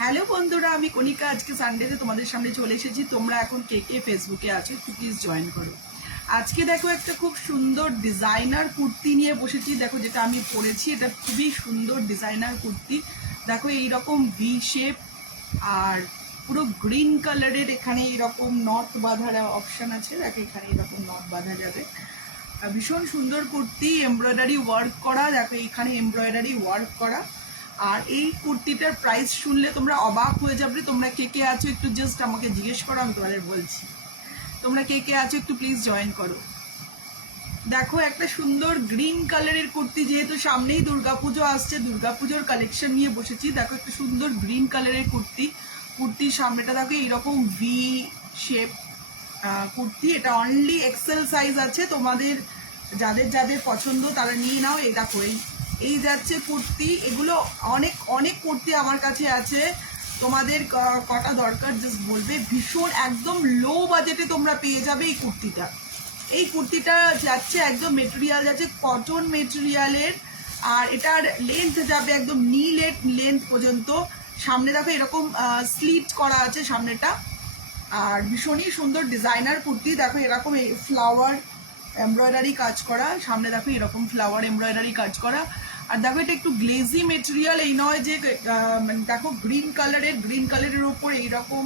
Hello বন্ধুরা, আমি কণিকা। আজকে সানডেতে তোমাদের সামনে চলে এসেছি। তোমরা এখন কে কে ফেসবুকে আছো একটু প্লিজ জয়েন করো। আজকে দেখো একটা খুব সুন্দর ডিজাইনার কুর্তি নিয়ে বসেছি। দেখো যেটা আমি পরেছি, এটা খুবই সুন্দর ডিজাইনার কুর্তি। দেখো এইরকম ভি শেপ আর পুরো গ্রিন কালারের, এখানে এইরকম নট বাঁধার অপশান আছে। দেখো এখানে এরকম নট বাঁধা যাবে। ভীষণ সুন্দর কুর্তি, এমব্রয়ডারি ওয়ার্ক করা। দেখো এখানে এমব্রয়ডারি ওয়ার্ক করা। আর এই কুর্তিটার প্রাইস শুনলে তোমরা অবাক হয়ে যাবে। তোমরা কে কে আছো একটু জাস্ট আমাকে জিজ্ঞেস করো, আমি তোমাদের বলছি। তোমরা কে কে আছো একটু প্লিজ জয়েন করো। দেখো একটা সুন্দর গ্রিন কালারের কুর্তি, যেহেতু সামনেই দুর্গাপুজো আসছে, দুর্গাপুজোর কালেকশন নিয়ে বসেছি। দেখো একটা সুন্দর গ্রিন কালারের কুর্তির সামনেটা দেখো এইরকম ভি শেপ কুর্তি। এটা অনলি এক্সেল সাইজ আছে। তোমাদের যাদের যাদের পছন্দ তারা নিয়ে নাও। এটা করেই এই যাচ্ছে কুর্তি। এগুলো অনেক অনেক কুর্তি আমার কাছে আছে। তোমাদের কটা দরকার জাস্ট বলবে। ভীষণ একদম লো বাজেটে তোমরা পেয়ে যাবে এই কুর্তিটা। এই কুর্তিটা যাচ্ছে একদম মেটেরিয়াল যাচ্ছে কটন মেটেরিয়ালের। আর এটার লেন্থ যাবে একদম নি লেন্থ পর্যন্ত। সামনে দেখো এরকম স্লিট করা আছে সামনেটা। আর ভীষণই সুন্দর ডিজাইনার কুর্তি। দেখো এরকম ফ্লাওয়ার এমব্রয়ডারি কাজ করা, সামনে দেখো এরকম ফ্লাওয়ার এমব্রয়ডারি কাজ করা। আর দেখো এটা একটু গ্লেজি মেটেরিয়াল, এই নয় যে দেখো গ্রিন কালারের ওপর এইরকম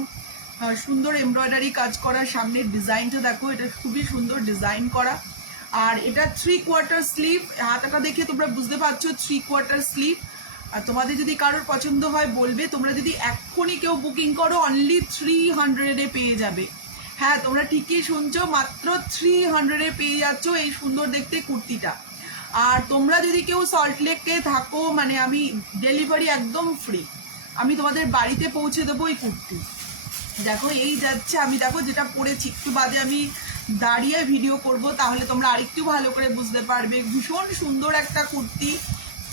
সুন্দর এমব্রয়ডারি কাজ করা। সামনের ডিজাইনটা দেখো, এটা খুবই সুন্দর ডিজাইন করা। আর এটা 3/4 স্লিভ। হাতাটা দেখে তোমরা বুঝতে পারছো 3/4 স্লিভ। আর তোমাদের যদি কারোর পছন্দ হয় বলবে। তোমরা যদি এক্ষুনি কেউ বুকিং করো অনলি 300-এ পেয়ে যাবে। হ্যাঁ, তোমরা ঠিকই শুনছো, মাত্র 300-এ পেয়ে যাচ্ছ এই সুন্দর দেখতে কুর্তিটা। আর তোমরা যদি কেউ সল্টলেকে থাকো, মানে আমি ডেলিভারি একদম ফ্রি, আমি তোমাদের বাড়িতে পৌঁছে দেবো এই কুর্তি। দেখো এই যাচ্ছে, আমি দেখো যেটা পরেছি, একটু বাদে আমি দাঁড়িয়ে ভিডিও করব, তাহলে তোমরা আরেকটু ভালো করে বুঝতে পারবে। ভীষণ সুন্দর একটা কুর্তি।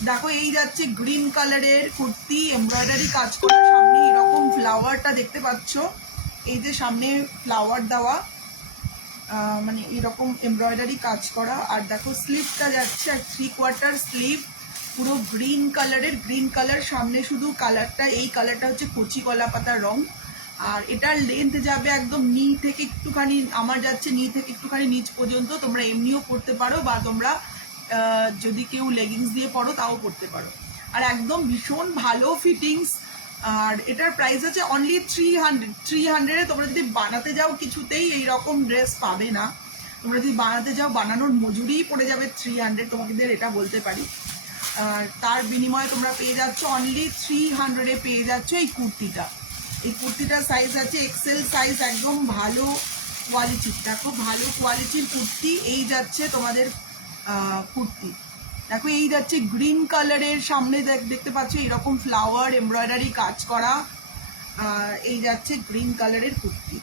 দেখো এই যাচ্ছে গ্রিন কালারের কুর্তি, এমব্রয়ডারি কাজ করা। সামনে এরকম ফ্লাওয়ারটা দেখতে পাচ্ছ, এই যে সামনে ফ্লাওয়ার দেওয়া, মানে এরকম এমব্রয়ডারি কাজ করা। আর দেখো স্লিভটা যাচ্ছে 3/4 স্লিভ, পুরো গ্রিন কালারের। গ্রিন কালার, সামনে শুধু কালারটা, এই কালারটা হচ্ছে কচি কলা পাতার রং। আর এটার লেন্থ যাবে একদম নি থেকে একটুখানি, আমার যাচ্ছে নি থেকে একটুখানি নিচ পর্যন্ত। তোমরা এমনিও করতে পারো, বা তোমরা যদি কেউ লেগিংস দিয়ে পরো তাও করতে পারো। আর একদম ভীষণ ভালো ফিটিংস। আর এটার প্রাইস আছে অনলি 300। তোমরা যদি বানাতে যাও কিছুতেই এইরকম ড্রেস পাবে না। তোমরা যদি বানাতে যাও, বানানোর মজুরিই পড়ে যাবে 300, তোমাদের এটা বলতে পারি। আর তার বিনিময়ে তোমরা পেয়ে যাচ্ছ অনলি 300-এ পেয়ে যাচ্ছ এই কুর্তিটা। এই কুর্তিটার সাইজ আছে এক্সেল সাইজ, একদম ভালো কোয়ালিটির। দেখো ভালো কোয়ালিটির কুর্তি। এই যাচ্ছে তোমাদের কুর্তি। দেখো এই যাচ্ছে গ্রিন কালারের, সামনে দেখতে পাচ্ছ এরকম ফ্লাওয়ার এমব্রয়ডারি কাজ করা। এই যাচ্ছে গ্রিন কালারের কুর্তি।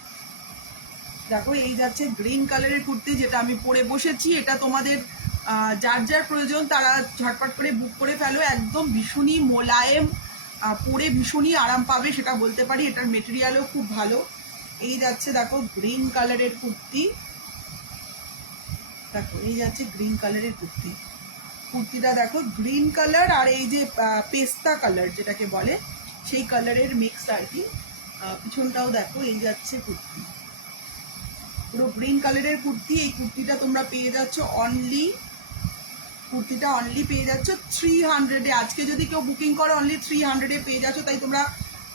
দেখো এই যাচ্ছে গ্রিন কালারের কুর্তি, যেটা আমি পরে বসেছি। এটা তোমাদের যার যার প্রয়োজন তারা ঝটপট করে বুক করে ফেলো। একদম ভীষণই মোলায়েম, পরে ভীষণই আরাম পাবে, সেটা বলতে পারি। এটার মেটেরিয়ালও খুব ভালো। এই যাচ্ছে দেখো গ্রিন কালারের কুর্তি। দেখো এই যাচ্ছে গ্রিন কালারের কুর্তিটা দেখো গ্রিন কালার আর এই যে পেস্তা কালার যেটাকে বলে, সেই কালারের মিক্স আর কি। পিছনটাও দেখো এই যাচ্ছে কুর্তি, পুরো গ্রিন কালারের কুর্তি। এই কুর্তিটা তোমরা পেয়ে যাচ্ছ অনলি 300-এ। আজকে যদি কেউ বুকিং করো অনলি 300-এ পেয়ে যাচ্ছ। তাই তোমরা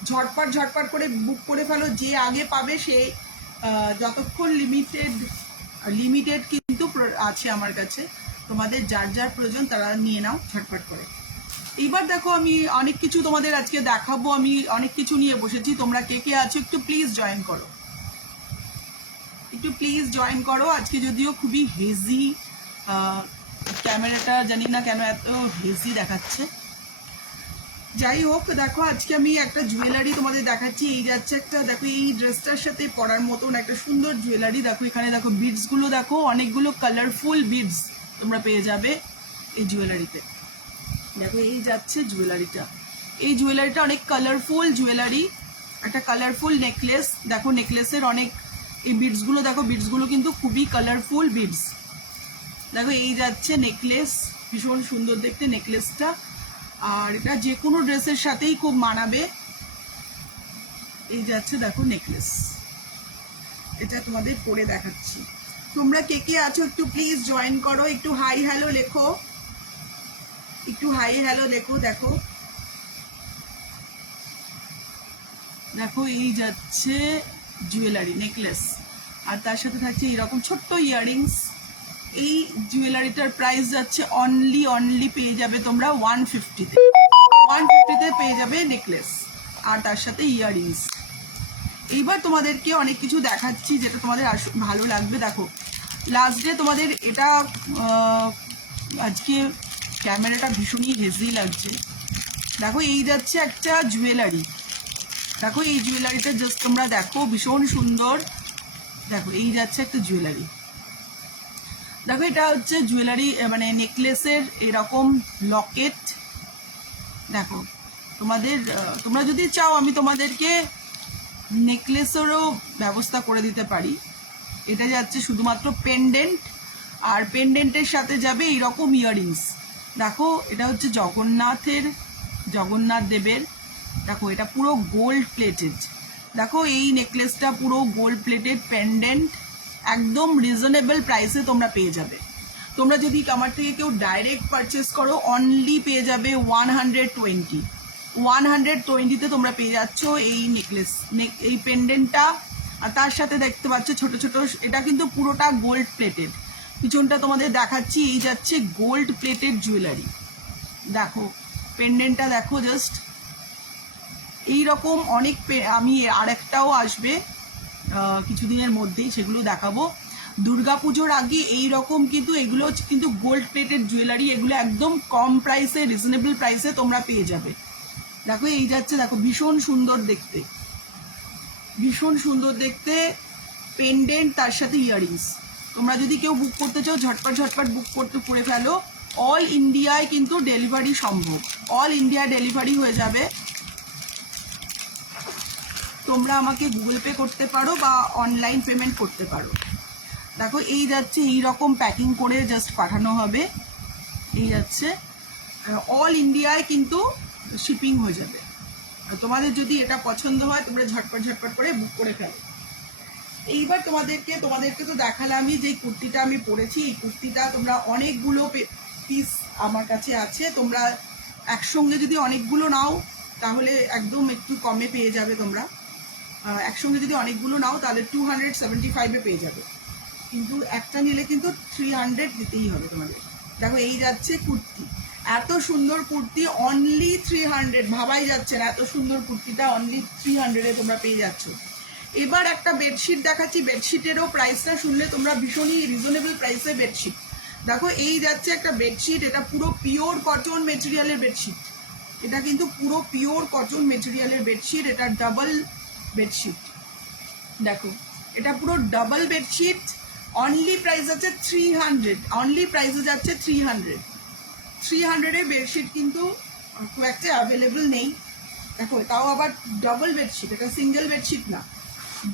ঝটপট করে বুক করে ফেলো। যে আগে পাবে সে, যতক্ষণ লিমিটেড কিন্তু আছে আমার কাছে। তোমাদের যার যার প্রয়োজন তারা নিয়ে নাও ঝটপট করে। এইবার দেখো আমি অনেক কিছু তোমাদের আজকে দেখাবো। আমি অনেক কিছু নিয়ে বসেছি। তোমরা কে কে আছো একটু প্লিজ জয়েন করো। আজকে যদিও খুবই হেজি, ক্যামেরাটা জানি না কেন এত হেজি দেখাচ্ছে। যাই হোক, দেখো আজকে আমি একটা জুয়েলারি তোমাদের দেখাচ্ছি। এই যাচ্ছে একটা, দেখো এই ড্রেসটার সাথে পরার মতন একটা সুন্দর জুয়েলারি। দেখো এখানে দেখো বিডসগুলো, দেখো অনেকগুলো কালারফুল বিডস তোমরা পেয়ে যাবে এই জুয়েলারিতে। দেখো এই যাচ্ছে জুয়েলারিটা। এই জুয়েলারিটা অনেক কালারফুল জুয়েলারি, একটা কালারফুল নেকলেস। দেখো নেকলেসের অনেক, এই বিডসগুলো দেখো, বিডসগুলো কিন্তু খুবই কালারফুল বিডস। দেখো এই যাচ্ছে নেকলেস, ভীষণ সুন্দর দেখতে নেকলেসটা। আর এটা যে কোনো ড্রেসের সাথেই খুব মানাবে। এই যাচ্ছে দেখো নেকলেস, এটা তোমাদের পরে দেখাচ্ছি। তোমরা কে কে আছো একটু প্লিজ জয়েন করো, একটু হাই হ্যালো লেখো, একটু হাই হ্যালো লেখো। দেখো দেখো এই যাচ্ছে জুয়েলারি নেকলেস, আর তার সাথে থাকছে এরকম ছোট্ট ইয়াররিংস। এই জুয়েলারিটার প্রাইস যাচ্ছে অনলি পেয়ে যাবে তোমরা 150-তে, 150-তে পেয়ে যাবে নেকলেস আর তার সাথে ইয়াররিংস। এইবার তোমাদেরকে অনেক কিছু দেখাচ্ছি যেটা তোমাদের ভালো লাগবে। দেখো লাস্ট ডে তোমাদের এটা আজকে ক্যামেরাটা ভীষণই হেজি লাগছে। দেখো এই যাচ্ছে একটা জুয়েলারি, দেখো এই জুয়েলারিটা জাস্ট তোমরা দেখো ভীষণ সুন্দর। দেখো এই যাচ্ছে একটা জুয়েলারি, দেখো এটা হচ্ছে জুয়েলারি মানে নেকলেসের এরকম লকেট। দেখো তোমরা যদি চাও আমি তোমাদেরকে নেকলেসেরও ব্যবস্থা করে দিতে পারি। এটা যাচ্ছে শুধুমাত্র পেন্ডেন্ট, আর পেন্ডেন্টের সাথে যাবে এইরকম ইয়াররিংস। দেখো এটা হচ্ছে জগন্নাথ দেবের। দেখো এটা পুরো গোল্ড প্লেটেড, দেখো এই নেকলেসটা পুরো গোল্ড প্লেটেড পেন্ডেন্ট, একদম রিজনেবল প্রাইসে তোমরা পেয়ে যাবে। তোমরা যদি আমার থেকে কেউ ডাইরেক্ট পারচেস করো অনলি পেয়ে যাবে 120-তে তোমরা পেয়ে যাচ্ছ এই নেকলেস, এই পেন্ডেন্টটা। আর তার সাথে দেখতে পাচ্ছ ছোট ছোট, এটা কিন্তু পুরোটা গোল্ড প্লেটেড। পিছনটা তোমাদের দেখাচ্ছি, এই যাচ্ছে গোল্ড প্লেটেড জুয়েলারি। দেখো পেন্ডেন্টটা দেখো জাস্ট এইরকম অনেক। আমি আরেকটাও আসবে কিছুদিনের মধ্যেই, সেগুলো দেখাবো। দুর্গাপুজোর আগে এইরকম কিন্তু এগুলো কিন্তু গোল্ড প্লেটেড জুয়েলারি, এগুলো একদম কম প্রাইসে রিজনেবল প্রাইসে তোমরা পেয়ে যাবে। দেখো এই যাচ্ছে, দেখো ভীষণ সুন্দর দেখতে, ভীষণ সুন্দর দেখতে পেন্ডেন্ট তার সাথে ইয়াররিংস। তোমরা যদি কেউ বুক করতে চাও ঝটপট বুক করে ফেলো। অল ইন্ডিয়ায় কিন্তু ডেলিভারি সম্ভব, অল ইন্ডিয়া ডেলিভারি হয়ে যাবে। তোমরা আমাকে গুগল পে করতে পারো বা অনলাইন পেমেন্ট করতে পারো। দেখো এই যাচ্ছে এইরকম প্যাকিং করে জাস্ট পাঠানো হবে। এই যাচ্ছে অল ইন্ডিয়ায় কিন্তু শিপিং হয়ে যাবে। তোমাদের যদি এটা পছন্দ হয় তোমরা ঝটপট করে বুক করে ফেলো। এইবার তোমাদেরকে তো দেখালামই যে কুর্তিটা আমি পরেছি। এই কুর্তিটা তোমরা অনেকগুলো পিস আমার কাছে আছে, তোমরা একসঙ্গে যদি অনেকগুলো নাও তাহলে একদম একটু কমে পেয়ে যাবে। তোমরা একসঙ্গে যদি অনেকগুলো নাও তাহলে 275-এ পেয়ে যাবে, কিন্তু একটা নিলে কিন্তু 300 দিতেই হবে তোমাদের। দেখো এই যাচ্ছে কুর্তি, এত সুন্দর কুর্তি অনলি 300, ভাবাই যাচ্ছে না এত সুন্দর কুর্তিটা অনলি 300-এ তোমরা পেয়ে যাচ্ছ। এবার একটা বেডশিট দেখাচ্ছি, বেডশিটেরও প্রাইসটা শুনলে তোমরা ভীষণই রিজনেবল প্রাইসে বেডশিট। দেখো এই যাচ্ছে একটা বেডশিট, এটা পুরো পিওর কটন মেটেরিয়ালের বেডশিট, এটা কিন্তু পুরো পিওর কটন মেটেরিয়ালের বেডশিট। এটা ডাবল বেডশিট, দেখো এটা পুরো ডাবল বেডশিট। অনলি প্রাইস আছে 300, অনলি প্রাইসে যাচ্ছে 300-এর বেডশিট কিন্তু খুব একটা অ্যাভেলেবল নেই। দেখো তাও আবার ডাবল বেডশিট, এটা সিঙ্গেল বেডশিট না,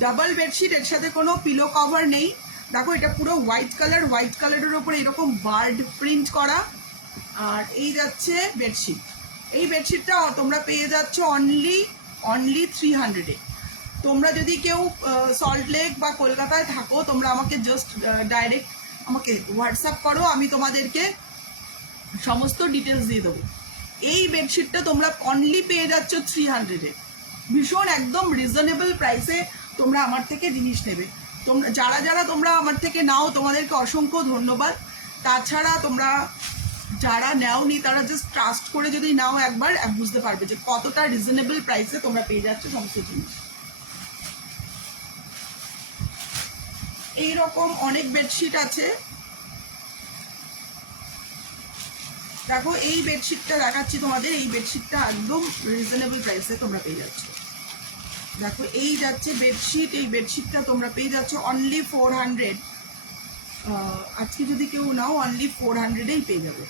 ডাবল বেডশিট, এর সাথে কোনো পিলো কভার নেই। দেখো এটা পুরো হোয়াইট কালারের উপরে এরকম বার্ড প্রিন্ট করা। আর এই যাচ্ছে বেডশিট, এই বেডশিটটা তোমরা পেয়ে যাচ্ছ অনলি 300-এ। তোমরা যদি কেউ সল্ট লেক বা কলকাতায় থাকো তোমরা আমাকে জাস্ট ডাইরেক্ট আমাকে হোয়াটসঅ্যাপ করো, আমি তোমাদেরকে সমস্ত ডিটেলস দিয়ে দেবো। এই বেডশিটটা তোমরা অনলি পেয়ে যাচ্ছ 300-এ, ভীষণ একদম রিজনেবল প্রাইসে তোমরা আমার থেকে জিনিস নেবে। তোমরা যারা তোমরা আমার থেকে নাও তোমাদেরকে অসংখ্য ধন্যবাদ। তাছাড়া তোমরা যারা নেওনি তারা জাস্ট ট্রাস্ট করে যদি নাও একবার বুঝতে পারবে যে কতটা রিজনেবল প্রাইসে তোমরা পেয়ে যাচ্ছ সমস্ত জিনিস। এইরকম অনেক বেডশিট আছে। দেখো এই বেডশিটটা দেখাচ্ছি তোমাদের, এই বেডশিটটা একদম রিজনেবল প্রাইসে তোমরা পেয়ে যাচ্ছ। দেখো এই যাচ্ছে বেডশিট, এই বেডশিটটা তোমরা পেয়ে যাচ্ছ অনলি 400। আজকে যদি কেউ নাও অনলি 400-এই পেয়ে যাবে।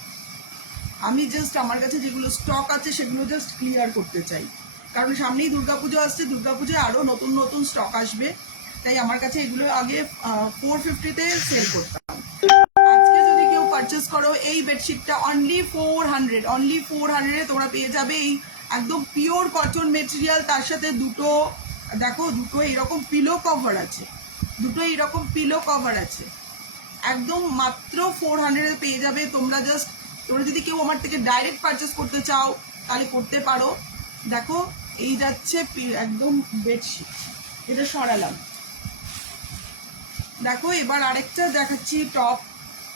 আমি জাস্ট আমার কাছে যেগুলো স্টক আছে সেগুলো জাস্ট ক্লিয়ার করতে চাই, কারণ সামনেই দুর্গাপুজো আসছে, দুর্গাপুজোয় আরও নতুন স্টক আসবে, তাই আমার কাছে এগুলো আগে 450-তে সেল করতাম। আজকে যদি কেউ পারচেস করো এই বেডশিটটা অনলি 400-এ তোমরা পেয়ে যাবে। এই একদম পিওর কটন মেটেরিয়াল, তার সাথে দুটো দেখো দুটো এরকম পিলো কভার আছে, দুটো এরকম পিলো কভার আছে, একদম মাত্র 400 পেয়ে যাবে। তোমরা যদি কেউ আমার থেকে ডাইরেক্ট পারচেস করতে চাও তাহলে করতে পারো। দেখো এই যাচ্ছে একদম বেডশিট, এটা সরালাম। দেখো এবার আরেকটা দেখাচ্ছি টপ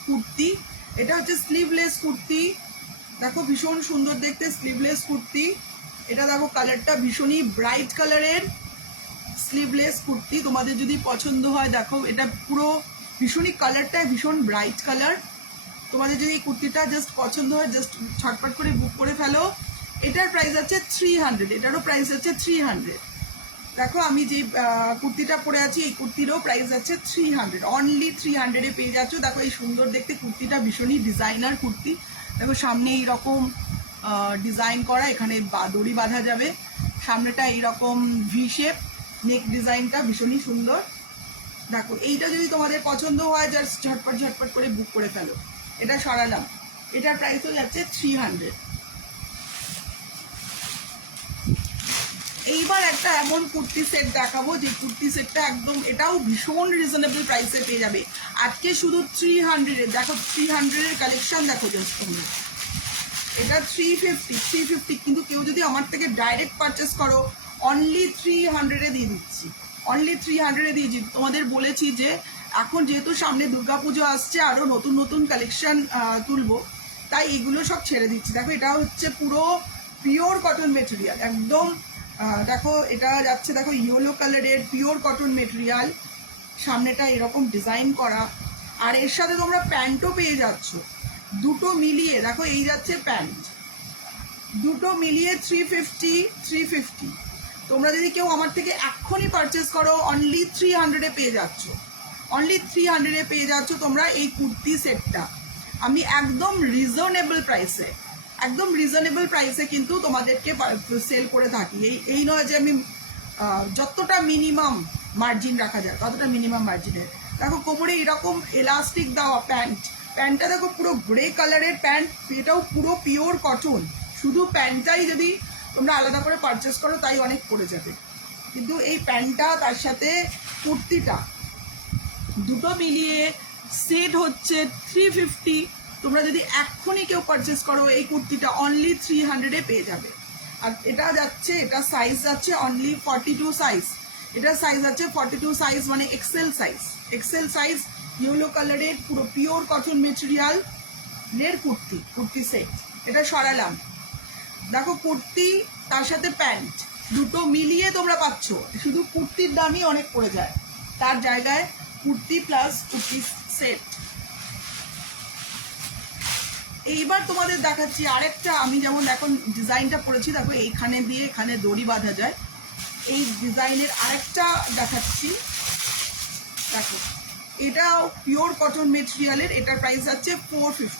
কুর্তি, এটা হচ্ছে স্লিভলেস কুর্তি। দেখো ভীষণ সুন্দর দেখতে স্লিভলেস কুর্তি, এটা দেখো কালারটা ভীষণই ব্রাইট কালারের স্লিভলেস কুর্তি। তোমাদের যদি পছন্দ হয়, দেখো এটা পুরো ভীষণই কালারটা ভীষণ ব্রাইট কালার। তোমাদের যদি এই কুর্তিটা জাস্ট পছন্দ হয়, জাস্ট ছটপট করে বুক করে ফেলো। এটার প্রাইস আছে 300, এটারও প্রাইস আছে 300। দেখো আমি যে কুর্তিটা পরে আছি এই কুর্তিরও প্রাইস আছে 300, অনলি 300-এ পেয়ে যাচ্ছ। দেখো এই সুন্দর দেখতে কুর্তিটা ভীষণই ডিজাইনার কুর্তি। দেখো সামনে এইরকম ডিজাইন করা, এখানে দড়ি বাঁধা যাবে, সামনেটা এইরকম ভি শেপ, নেক ডিজাইনটা ভীষণই সুন্দর। দেখো এইটা যদি তোমাদের পছন্দ হয় জাস্ট ঝটপট ঝটপট করে বুক করে ফেলো। এটা সরালাম, এটার প্রাইসও যাচ্ছে 300। এইবার একটা এমন কুর্তি সেট দেখাবো যে কুর্তি সেটটা একদম এটাও ভীষণ রিজনেবল প্রাইসে পেয়ে যাবে আজকে শুধু 300-এ। দেখো 300-এর কালেকশন দেখো জাস্ট তোমরা, এটা 350, কিন্তু কেউ যদি আমার থেকে ডাইরেক্ট পারচেস করো অনলি 300-এ দিয়ে দিচ্ছি, অনলি 300-এ দিয়েছি। তোমাদের বলেছি যে এখন যেহেতু সামনে দুর্গাপুজো আসছে, আরও নতুন নতুন কালেকশন তুলবো, তাই এগুলো সব ছেড়ে দিচ্ছি। দেখো এটা হচ্ছে পুরো পিওর কটন মেটেরিয়াল একদম। দেখো এটা যাচ্ছে, দেখো ইয়েলো কালারের পিওর কটন মেটেরিয়াল, সামনেটা এরকম ডিজাইন করা, আর এর সাথে তোমরা প্যান্টও পেয়ে যাচ্ছ। দুটো মিলিয়ে দেখো এই যাচ্ছে প্যান্ট, দুটো মিলিয়ে 350। তোমরা যদি কেউ আমার থেকে এক্ষুনি পারচেস করো অনলি 300-এ পেয়ে যাচ্ছ, অনলি 300-এ পেয়ে যাচ্ছ তোমরা এই কুর্তি সেটটা। আমি একদম রিজনেবল প্রাইসে, একদম রিজনেবল প্রাইসে কিন্তু তোমাদেরকে সেল করে থাকি। এই নয় যে আমি যতটা মিনিমাম মার্জিন রাখা যায় ততটা মিনিমাম মার্জিনের। দেখো কোমরে এরকম এলাস্টিক দেওয়া প্যান্টটা দেখো পুরো গ্রে কালারের প্যান্ট, এটাও পুরো পিওর কটন। শুধু প্যান্টটাই যদি তোমরা আলাদা করে পারচেস করো তাই অনেক পড়ে যাবে, কিন্তু এই প্যান্টটা তার সাথে কুর্তিটা দুটো মিলিয়ে সেট হচ্ছে 350। তোমরা যদি এক্ষুনি কেউ পারচেস করো এই কুর্তিটা অনলি 300-এ পেয়ে যাবে। আর এটা যাচ্ছে, এটা সাইজ যাচ্ছে অনলি 42 সাইজ, এটা সাইজ আছে 42 সাইজ, মানে XL size, XL size. Yellow কালারের পুরো পিওর কটন মেটেরিয়াল এর কুর্তি সেট, এটা সরালাম। দেখো কুর্তি তার সাথে প্যান্ট দুটো মিলিয়ে তোমরা পাচ্ছ, শুধু কুর্তির দামই অনেক পড়ে যায়, তার জায়গায় কুর্তি প্লাস কুর্তি সেট। এইবার তোমাদের দেখাচ্ছি আরেকটা, আমি যেমন এখন ডিজাইনটা পরেছি, দেখো এইখানে দিয়ে এখানে দড়ি বাঁধা যায়, এই ডিজাইনের আরেকটা দেখাচ্ছি। দেখো এটাও পিওর কটন মেটেরিয়ালের, এটার প্রাইস যাচ্ছে 450,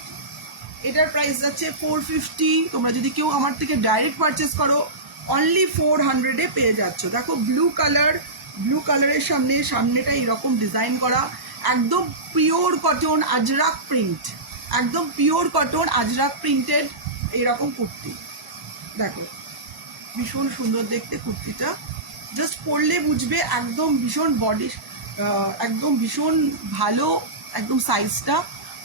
এটার প্রাইস যাচ্ছে 450। তোমরা যদি কেউ আমার থেকে ডাইরেক্ট পারচেস করো অনলি 400-এ পেয়ে যাচ্ছ। দেখো ব্লু কালারের সামনেটা এরকম ডিজাইন করা, একদম পিওর কটন আজরাক প্রিন্ট, একদম পিওর কটন আজরাক প্রিন্টেড এরকম কুর্তি। দেখো ভীষণ সুন্দর দেখতে কুর্তিটা, জাস্ট পরলে বুঝবে একদম ভীষণ বডি, একদম ভীষণ ভালো, একদম সাইজটা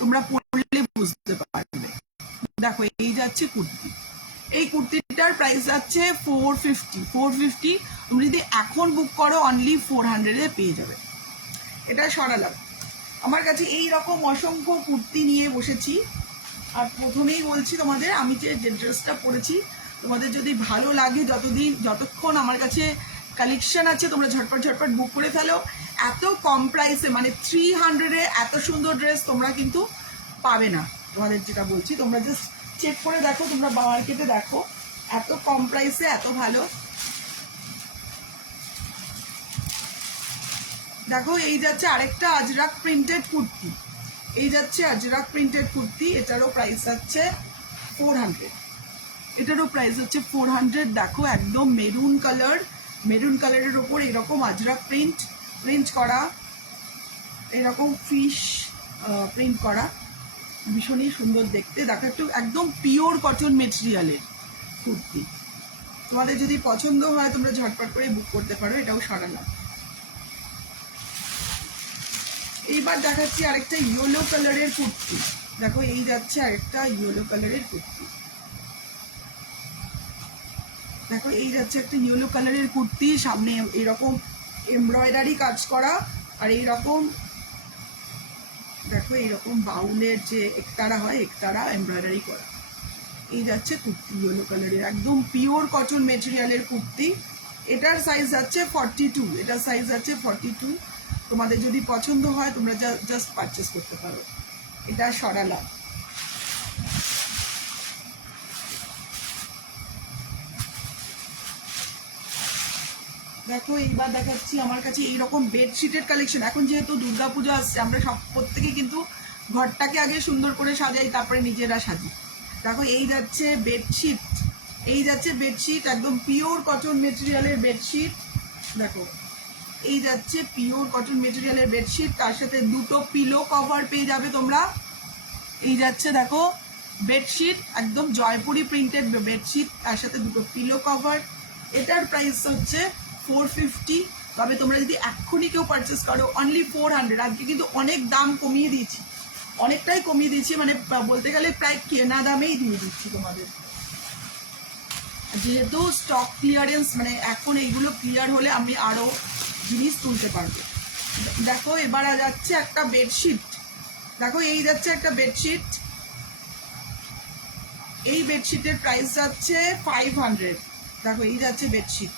তোমরা পরলে বুঝতে পারবে। দেখো এই যাচ্ছে কুর্তি, এই কুর্তিটার প্রাইস যাচ্ছে 450। তুমি যদি এখন বুক করো অনলি 400-এ পেয়ে যাবে। এটা সরালাম। আমার কাছে এই রকম অসংখ্য কুর্তি নিয়ে বসেছি, আর প্রথমেই বলছি তোমাদের আমি যে ড্রেসটা পরেছি তোমাদের যদি ভালো লাগে, যতক্ষণ আমার কাছে কালেকশন আছে তোমরা ঝটপট বুক করে ফেলো। এত কম প্রাইসে, মানে 300-এ এত সুন্দর ড্রেস তোমরা কিন্তু পাবে না। তোমাদের যেটা বলছি তোমরা জাস্ট চেক করে দেখো, তোমরা মার্কেটে দেখো, এত কম প্রাইসে এত ভালো। দেখো এই যাচ্ছে আরেকটা আজরাক প্রিন্টেড কুর্তি, এই যাচ্ছে আজরাক প্রিন্টেড কুর্তি, এটারও প্রাইস যাচ্ছে 400, এটারও প্রাইস হচ্ছে 400। দেখো একদম মেরুন কালারের ওপর এরকম আজরাক প্রিন্ট করা, এরকম ফিশ প্রিন্ট করা, ভীষণই সুন্দর দেখতে। দেখো একটু একদম পিওর কটন মেটেরিয়ালের কুর্তি, তোমাদের যদি পছন্দ হয় তোমরা ঝটপট করে বুক করতে পারো। এটাও সরালাম। এইবার দেখাচ্ছি আরেকটা ইয়েলো কালারের কুর্তি। দেখো এই যাচ্ছে আরেকটা ইয়েলো কালারের কুর্তি। দেখো এই যাচ্ছে একটা ইয়েলো কালারের কুর্তি, সামনে এরকম এমব্রয়ডারি কাজ করা, আর এইরকম দেখো এইরকম বাউলের যে একতারা হয় একতারা এমব্রয়ডারি করা। এই যাচ্ছে কুর্তি ইয়েলো কালারের, একদম পিওর কটন মেটেরিয়ালের কুর্তি। এটার সাইজ যাচ্ছে 42, এটার সাইজ যাচ্ছে 42। তোমাদের যদি পছন্দ হয় তোমরা জাস্ট পারচেস করতে পারো। এটা সরালাম। দেখো এইবার দেখাচ্ছি আমার কাছে এইরকম বেডশিটের কালেকশন। এখন যেহেতু দুর্গাপূজা আসছে, আমরা সব প্রত্যেকে কিন্তু ঘরটাকে আগে সুন্দর করে সাজাই, তারপরে নিজেরা সাজি। দেখো এই যাচ্ছে বেডশিট, এই যাচ্ছে বেডশিট একদম পিওর কটন মেটেরিয়ালের বেডশিট। দেখো এই যাচ্ছে পিওর কটন মেটেরিয়ালের বেডশিট, তার সাথে দুটো পিলো কভার পেয়ে যাবে তোমরা। এই যাচ্ছে দেখো বেডশিট একদম জয়পুরি প্রিন্টেড বেডশিট, তার সাথে দুটো পিলো কভার। এটার প্রাইস হচ্ছে 450। তবে তোমরা যদি এক্ষুনি কেউ পারচেস করো অনলি 400। আজকে কিন্তু অনেক দাম কমিয়ে দিয়েছি, অনেকটাই কমিয়ে দিয়েছি, মানে বলতে গেলে প্রায় কেনা দামেই দিয়ে দিচ্ছি তোমাদের, যেহেতু স্টক ক্লিয়ারেন্স, মানে এখন এইগুলো ক্লিয়ার হলে আমি আরও জিনিস তুলতে পারবো। দেখো এবার যাচ্ছে একটা বেডশিট। দেখো এই যাচ্ছে একটা বেডশিট, এই বেডশিটের প্রাইস যাচ্ছে 500। দেখো এই যাচ্ছে বেডশিট,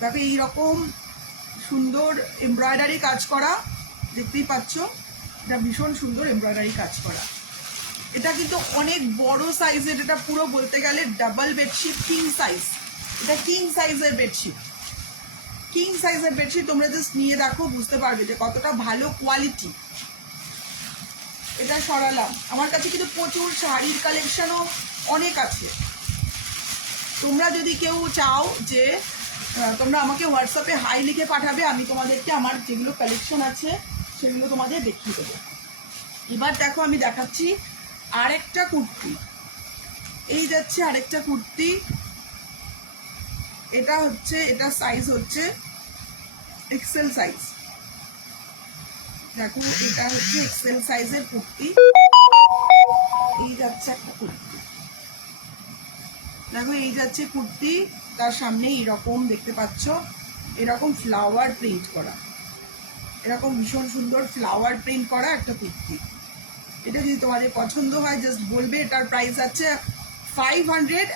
দেখো এইরকম সুন্দর এমব্রয়ডারি কাজ করা, দেখতেই পাচ্ছ, এটা ভীষণ সুন্দর এমব্রয়ডারি কাজ করা। এটা কিন্তু অনেক বড় সাইজের, এটা পুরো বলতে গেলে ডাবল বেডশিট, কিং সাইজ। এটা কিং সাইজের বেডশিট, কিং সাইজের বেডশিট। তোমরা জাস্ট নিয়ে দেখো, বুঝতে পারবে যে কতটা ভালো কোয়ালিটি। এটা সরালাম। আমার কাছে কিন্তু প্রচুর শাড়ির কালেকশনও অনেক আছে। তোমরা যদি কেউ চাও যে তোমরা আমাকে হোয়াটসঅ্যাপে হাই লিখে পাঠাবে, আমি তোমাদেরকে আমার যেগুলো কালেকশন আছে সেগুলো তোমাদের দেখিয়ে দেবো। এবার দেখো আমি দেখাচ্ছি আরেকটা কুর্তি। এই যাচ্ছে আরেকটা কুর্তি, এটা হচ্ছে, এটা সাইজ হচ্ছে এক্সেল সাইজ। দেখো এটা হচ্ছে এক্সেল সাইজের কুর্তি। এই যাচ্ছে একটা কুর্তি, দেখো এই যাচ্ছে কুর্তি, তার সামনে এরকম দেখতে পাচ্ছ এরকম ফ্লাওয়ার প্রিন্ট করা, এরকম ভীষণ সুন্দর ফ্লাওয়ার প্রিন্ট করা একটা কুর্তি। এটা যদি তোমাদের পছন্দ হয় জাস্ট বলবে। এটার প্রাইস আছে 500,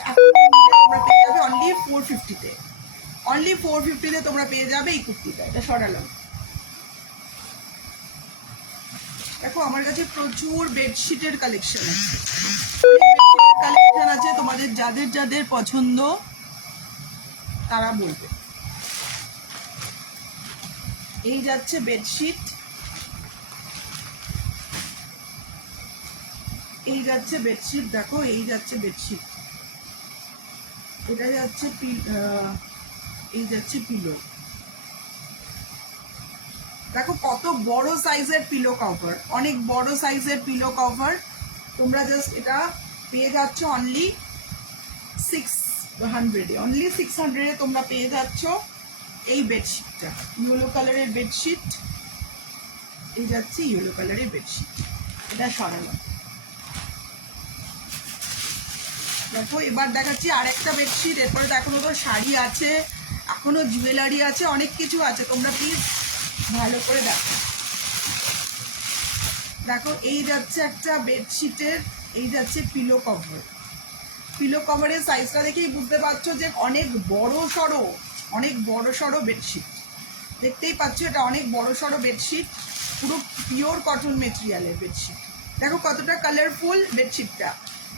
তোমরা পেয়ে যাবে অনলি 450-তে। অনলি 450-তে তোমরা পেয়ে যাবে এই কুর্তিটা। এটা সরালাম। দেখো আমার কাছে প্রচুর বেডশিটের কালেকশন আছে, বেডশিটের কালেকশন আছে, তোমাদের যাদের যাদের পছন্দ তারা বলবে। এই যাচ্ছে বেডশিট, এই যাচ্ছে বেডশিট। দেখো এই যাচ্ছে বেডশিট, এটা যাচ্ছে এই যাচ্ছে পিলো। দেখো কত বড় সাইজের পিলো কভার, অনেক বড় সাইজের পিলো কভার। তোমরা জাস্ট এটা পেয়ে যাচ্ছ অনলি 600-এ, অনলি 600-এ তোমরা পেয়ে যাচ্ছ এই বেডশিটটা। ইয়েলো কালারের বেডশিট, এই যাচ্ছে ইয়েলো কালারের বেডশিট। এটা সরালাম। দেখো এবার দেখাচ্ছি আরেকটা বেডশিট। এরপরে তো এখনো তো শাড়ি আছে, এখনো জুয়েলারি আছে, অনেক কিছু আছে, তোমরা প্লিজ ভালো করে দেখো। দেখো এই যাচ্ছে একটা বেডশিটের, এই যাচ্ছে পিলো কভার। পিলো কভারের সাইজটা দেখেই বুঝতে পারছো যে অনেক বড় সড়ো, অনেক বড় সড়ো বেডশিট। দেখতেই পাচ্ছ এটা অনেক বড় সড়ো বেডশিট, পুরো পিওর কটন মেটেরিয়ালের বেডশিট। দেখো কতটা কালারফুল বেডশিটটা।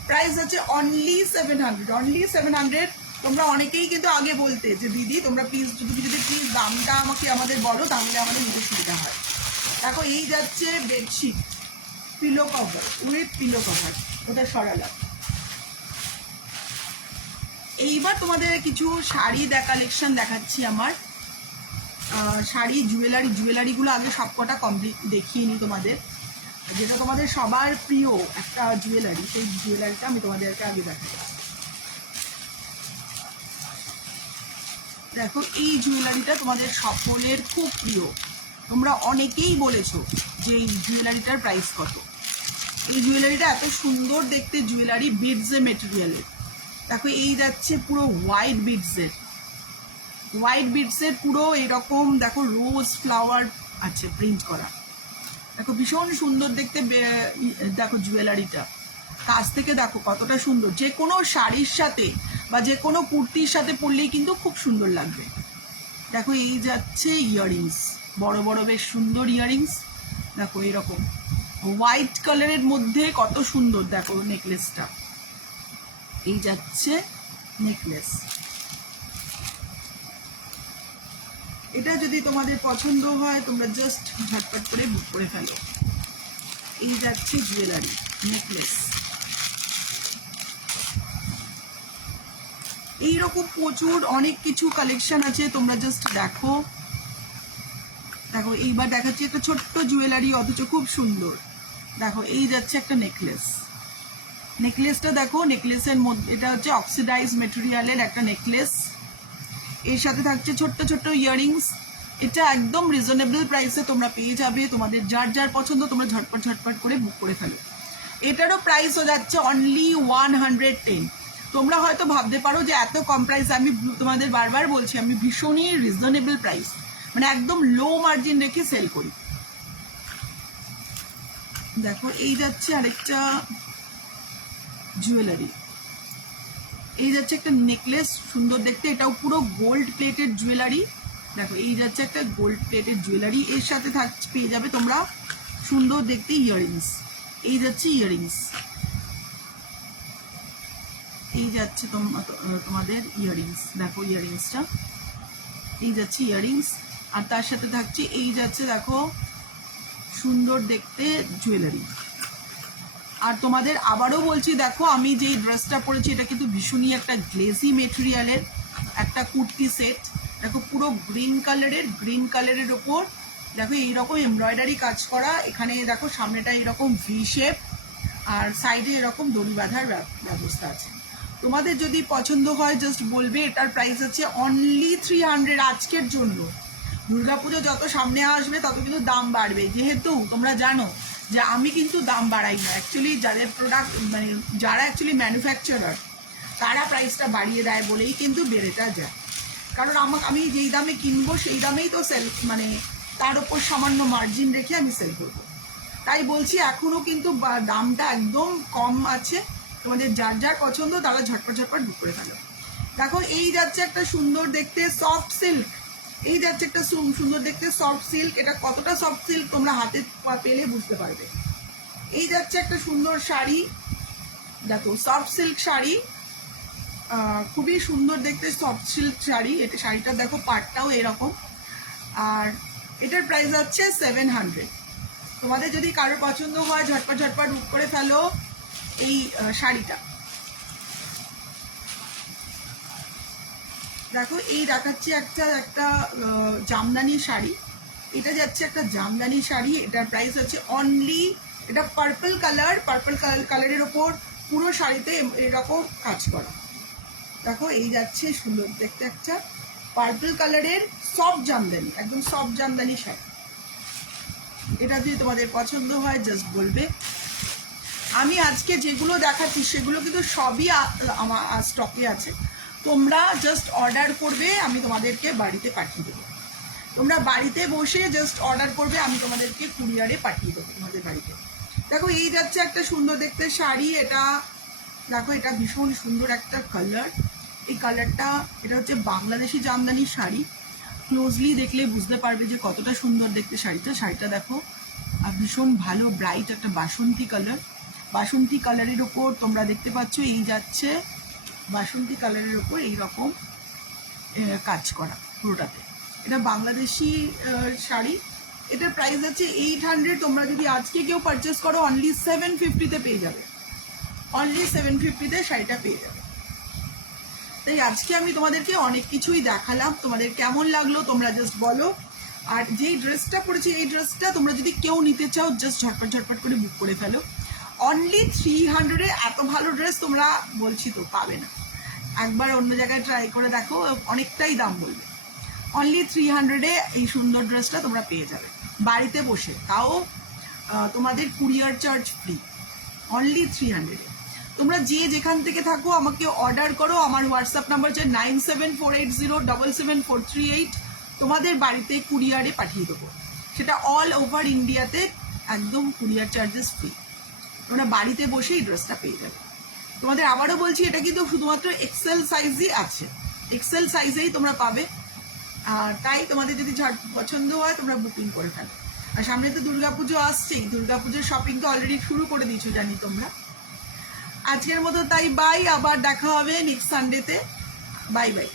প্রাইস আছে অনলি 700, অনলি 700। তোমরা অনেকেই কিন্তু আগে বলতে যে দিদি তোমরা প্লিজ যদি প্লিজ দামটা আমাদের বলো, তাহলে আমাদের নিতে সুবিধা হয়। দেখো এই যাচ্ছে bedsheet, pillow cover with pillow cover. ওটা সরালাম। এইবার তোমাদের কিছু শাড়ি কালেকশন দেখাচ্ছি আমার। শাড়ি জুয়েলারিগুলো আগে সবকটা কমপ্লিট দেখিয়ে নিই তোমাদের। যেটা তোমাদের সবার প্রিয় একটা জুয়েলারি, সেই জুয়েলারিটা আমি তোমাদেরকে আগে দেখাচ্ছি। দেখো এই জুয়েলারিটা তোমাদের সকলের খুব প্রিয়, তোমরা অনেকেই বলেছো যে এই জুয়েলারিটার প্রাইস কত। এই জুয়েলারিটা এত সুন্দর দেখতে জুয়েলারি, বিডসের মেটেরিয়ালের। দেখো এই যাচ্ছে পুরো হোয়াইট বিডসের পুরো এরকম দেখো রোজ ফ্লাওয়ার আছে প্রিন্ট করা। দেখো ভীষণ সুন্দর দেখতে। দেখো জুয়েলারিটা কাছ থেকে দেখো কতটা সুন্দর, যে কোনো শাড়ির সাথে বা যে কোনো কুর্তির সাথে পরলেই কিন্তু খুব সুন্দর লাগবে। দেখো এই যাচ্ছে ইয়াররিংস, বড় বড় বেশ সুন্দর ইয়াররিংস। দেখো এরকম হোয়াইট কালারের মধ্যে কত সুন্দর দেখো নেকলেসটা। এই যাচ্ছে নেকলেস। এটা যদি তোমাদের পছন্দ হয় তোমরা জাস্ট ঝটপট করে বুক করে ফেলো। এই যাচ্ছে জুয়েলারি নেকলেস। এইরকম প্রচুর অনেক কিছু কালেকশন আছে, তোমরা জাস্ট দেখো। দেখো এইবার দেখাচ্ছি একটা ছোট্ট জুয়েলারি, অথচ খুব সুন্দর। দেখো এই যাচ্ছে একটা নেকলেসটা দেখো, নেকলেসের মধ্যে এটা হচ্ছে অক্সিডাইজ মেটেরিয়ালের একটা নেকলেস। এর সাথে থাকছে ছোট্ট ছোট্ট ইয়াররিংস। এটা একদম রিজনেবল প্রাইসে তোমরা পেয়ে যাবে। তোমাদের যার যার পছন্দ তোমরা ঝটপট করে বুক করে ফেলো। এটারও প্রাইসও যাচ্ছে অনলি 110। তোমরা হয়তো ভাবতে পারো যে এত কম প্রাইস, আমি তোমাদের বারবার বলছি আমি ভীষণই রিজনেবল প্রাইস, মানে একদম লো মার্জিন রেখে সেল করি। দেখো এই যাচ্ছে আরেকটা জুয়েলারি। এই যাচ্ছে একটা নেকলেস, সুন্দর দেখতে, এটাও পুরো গোল্ড প্লেটেড জুয়েলারি। দেখো এই যাচ্ছে একটা গোল্ড প্লেটেড জুয়েলারি, এর সাথে পেয়ে যাবে তোমরা সুন্দর দেখতে ইয়াররিংস। এই যাচ্ছে ইয়াররিংস, এই যাচ্ছে তোমাদের ইয়াররিংস। দেখো ইয়াররিংসটা, এই যাচ্ছে ইয়াররিংস, আর তার সাথে থাকছে এই যাচ্ছে দেখো সুন্দর দেখতে জুয়েলারি। আর তোমাদের আবারও বলছি, দেখো আমি যেই ড্রেসটা পরেছি এটা কিন্তু ভীষণই একটা গ্লেজি মেটেরিয়ালের একটা কুর্তি সেট। দেখো পুরো গ্রিন কালারের ওপর দেখো এইরকম এমব্রয়ডারি কাজ করা। এখানে দেখো সামনেটা এরকম ভি শেপ, আর সাইডে এরকম দড়ি বাঁধার ব্যবস্থা আছে। তোমাদের যদি পছন্দ হয় জাস্ট বলবে। এটার প্রাইস আছে অনলি 300 আজকের জন্য। দুর্গাপুজো যত সামনে আসবে তত কিন্তু দাম বাড়বে, যেহেতু তোমরা জানো যে আমি কিন্তু দাম বাড়াই না। অ্যাকচুয়ালি যাদের প্রোডাক্ট মানে যারা অ্যাকচুয়ালি ম্যানুফ্যাকচারার তারা প্রাইসটা বাড়িয়ে দেয় বলেই কিন্তু বেড়েটা যায়। কারণ আমি যেই দামে কিনবো সেই দামেই তো সেল, মানে তার ওপর সামান্য মার্জিন রেখে আমি সেল করবো। তাই বলছি এখনও কিন্তু দামটা একদম কম আছে। তোমাদের যার যার পছন্দ তারা ঝটপট বুক করে ফেলো। দেখো এই যাচ্ছে একটা সুন্দর দেখতে সফট সিল্ক। এই যাচ্ছে একটা সুন্দর দেখতে সফট সিল্ক। এটা কতটা সফট সিল্ক তোমরা হাতে পেলে বুঝতে পারবে। এই যাচ্ছে একটা সুন্দর শাড়ি, দেখো সফট সিল্ক শাড়ি, খুবই সুন্দর দেখতে সফট সিল্ক শাড়ি। এটা শাড়িটা দেখো পাটটাও এরকম, আর এটার প্রাইস হচ্ছে 700। তোমাদের যদি কারোর পছন্দ হয় ঝটপট বুক করে ফেলো এই শাড়িটা। দেখো এই দেখাচ্ছি একটা জামদানি শাড়ি। এটা যাচ্ছে একটা জামদানি শাড়ি। এটার প্রাইস হচ্ছে অনলি, এটা পার্পল কালারের ওপর পুরো শাড়িতে এরকম কাজ করা। দেখো এই যাচ্ছে সুন্দর দেখতে একটা পার্পল কালারের সফট জামদানি, একদম সফট জামদানি শাড়ি। এটা যদি তোমাদের পছন্দ হয় জাস্ট বলবে। আমি আজকে যেগুলো দেখাচ্ছি সেগুলো কিন্তু সবই আমার স্টকে আছে। তোমরা জাস্ট অর্ডার করবে, আমি তোমাদেরকে বাড়িতে পাঠিয়ে দেবো। তোমরা বাড়িতে বসে জাস্ট অর্ডার করবে, আমি তোমাদেরকে কুরিয়ারে পাঠিয়ে দেবো তোমাদের বাড়িতে। দেখো এই যাচ্ছে একটা সুন্দর দেখতে শাড়ি। এটা দেখো এটা ভীষণ সুন্দর একটা কালার। এই কালারটা, এটা হচ্ছে বাংলাদেশি জামদানি শাড়ি। ক্লোজলি দেখলে বুঝতে পারবে যে কতটা সুন্দর দেখতে শাড়িটা দেখো। আর ভীষণ ভালো ব্রাইট একটা বাসন্তী কালারের ওপর তোমরা দেখতে পাচ্ছ এই যাচ্ছে বাসন্তী কালারের ওপর এইরকম কাজ করা পুরোটাতে। এটা বাংলাদেশি শাড়ি। এটার প্রাইস আছে 800। তোমরা যদি আজকে কেউ পারচেস করো অনলি 750-তে পেয়ে যাবে। অনলি 750-তে শাড়িটা পেয়ে যাবে। তাই আজকে আমি তোমাদেরকে অনেক কিছুই দেখালাম। তোমাদের কেমন লাগলো তোমরা জাস্ট বলো। আর যেই ড্রেসটা পরেছি এই ড্রেসটা তোমরা যদি কেউ নিতে চাও জাস্ট ঝটপট করে বুক করে ফেলো। অনলি 300-এ এত ভালো ড্রেস তোমরা বলছি তো পাবে না। একবার অন্য জায়গায় ট্রাই করে দেখো, অনেকটাই দাম বলবে। অনলি 300-এ এই সুন্দর ড্রেসটা তোমরা পেয়ে যাবে বাড়িতে বসে, তাও তোমাদের কুরিয়ার চার্জ ফ্রি। অনলি 300-এ তোমরা যে যেখান থেকে থাকো আমাকে অর্ডার করো। আমার হোয়াটসঅ্যাপ নাম্বার হচ্ছে 9748077438। তোমাদের বাড়িতে কুরিয়ারে পাঠিয়ে দেবো, সেটা অল ওভার ইন্ডিয়াতে, একদম কুরিয়ার চার্জেস ফ্রি। তোমরা বাড়িতে বসে এই ড্রেসটা পেয়ে যাবে। তোমাদের আবারও বলছি, এটা কিন্তু শুধুমাত্র এক্সেল সাইজই আছে, এক্সেল সাইজেই তোমরা পাবে। আর তাই তোমাদের যদি পছন্দ হয় তোমরা বুকিং করে ফেলো। আর সামনে তো দুর্গাপুজো আসছেই, দুর্গাপুজোর শপিং তো অলরেডি শুরু করে দিয়েছো জানি তোমরা। আজকের মতো তাই বাই, আবার দেখা হবে নেক্সট সানডেতে। Bye bye.